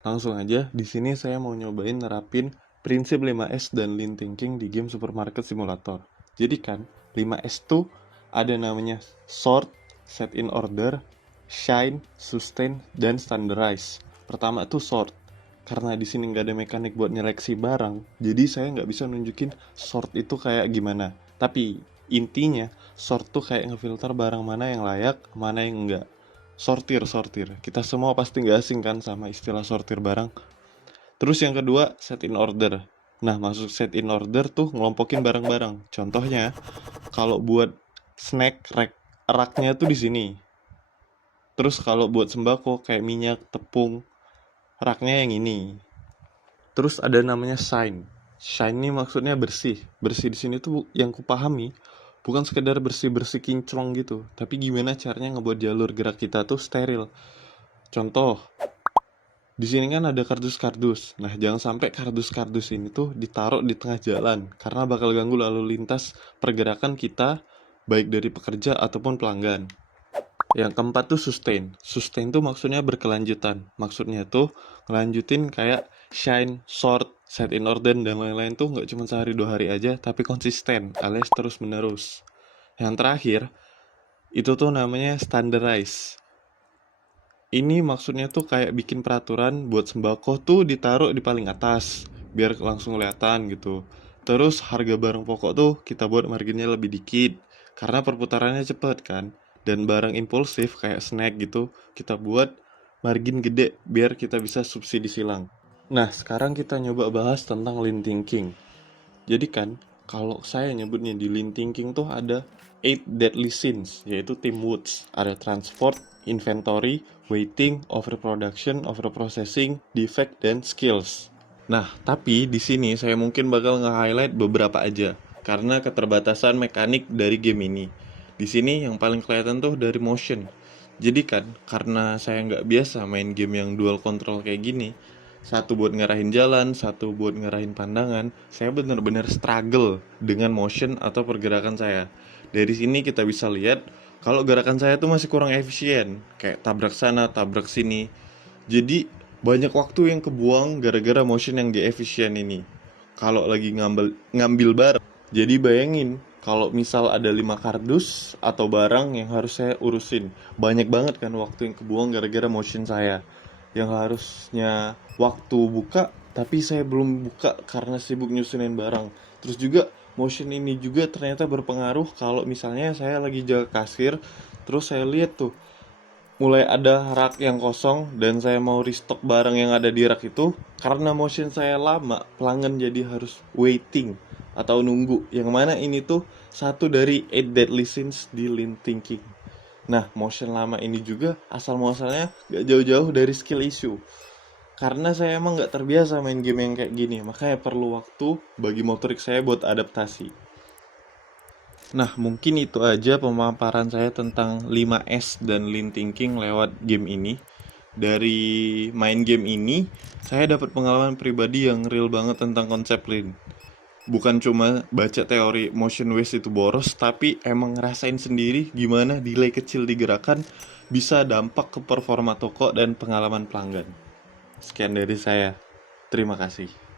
Langsung aja, di sini saya mau nyobain nerapin prinsip 5S dan Lean Thinking di game Supermarket Simulator. Jadi kan, 5S tuh ada namanya sort, set in order, shine, sustain, dan standardize. Pertama tuh sort. Karena di sini nggak ada mekanik buat nyeleksi barang, jadi saya nggak bisa nunjukin sort itu kayak gimana. Tapi intinya, sort tuh kayak ngefilter barang mana yang layak, mana yang enggak. Sortir. Kita semua pasti nggak asing kan sama istilah sortir barang. Terus yang kedua, set in order. Nah, maksud set in order tuh ngelompokin barang-barang. Contohnya, kalau buat snack raknya tuh di sini. Terus kalau buat sembako kayak minyak, tepung, raknya yang ini. Terus ada namanya shine. Shine ini maksudnya bersih. Bersih di sini tuh yang kupahami bukan sekedar bersih-bersih kinclong gitu, tapi gimana caranya ngebuat jalur gerak kita tuh steril. Contoh, di sini kan ada kardus-kardus. Nah, jangan sampai kardus-kardus ini tuh ditaruh di tengah jalan karena bakal ganggu lalu lintas pergerakan kita baik dari pekerja ataupun pelanggan. Yang keempat tuh sustain. Sustain tuh maksudnya berkelanjutan. Maksudnya tuh ngelanjutin kayak shine, sort, set in order dan lain-lain tuh nggak cuma sehari 2 hari aja, tapi konsisten alias terus menerus. Yang terakhir itu tuh namanya standardize. Ini maksudnya tuh kayak bikin peraturan buat sembako tuh ditaruh di paling atas biar langsung kelihatan gitu. Terus harga barang pokok tuh kita buat marginnya lebih dikit karena perputarannya cepet kan. Dan barang impulsif kayak snack gitu kita buat margin gede biar kita bisa subsidi silang. Nah, sekarang kita nyoba bahas tentang lean thinking. Jadi kan, kalau saya nyebutnya di lean thinking tuh ada 8 deadly sins, yaitu Tim Woods. Ada transport, inventory, waiting, overproduction, overprocessing, defect, dan skills. Nah, tapi di sini saya mungkin bakal nge-highlight beberapa aja, karena keterbatasan mekanik dari game ini. Di sini yang paling kelihatan tuh dari motion. Jadi kan, karena saya nggak biasa main game yang dual control kayak gini, satu buat ngarahin jalan, satu buat ngarahin pandangan, saya benar-benar struggle dengan motion atau pergerakan saya. Dari sini kita bisa lihat kalau gerakan saya tuh masih kurang efisien, kayak tabrak sana, tabrak sini. Jadi banyak waktu yang kebuang gara-gara motion yang gak efisien ini. Kalau lagi ngambil barang. Jadi bayangin kalau misal ada 5 kardus atau barang yang harus saya urusin. Banyak banget kan waktu yang kebuang gara-gara motion saya. Yang harusnya waktu buka tapi saya belum buka karena sibuk nyusunin barang. Terus juga motion ini juga ternyata berpengaruh kalau misalnya saya lagi jaga kasir, terus saya lihat tuh mulai ada rak yang kosong dan saya mau restock barang yang ada di rak itu. Karena motion saya lama, pelanggan jadi harus waiting atau nunggu, yang mana ini tuh satu dari 8 deadly sins di lean thinking. Nah, motion lama ini juga asal muasalnya gak jauh-jauh dari skill issue. Karena saya emang gak terbiasa main game yang kayak gini, makanya perlu waktu bagi motorik saya buat adaptasi. Nah, mungkin itu aja pemaparan saya tentang 5S dan Lean Thinking lewat game ini. Dari main game ini, saya dapat pengalaman pribadi yang real banget tentang konsep Lean. Bukan cuma baca teori motion waste itu boros, tapi emang ngerasain sendiri gimana delay kecil di gerakan bisa dampak ke performa toko dan pengalaman pelanggan. Sekian dari saya. Terima kasih.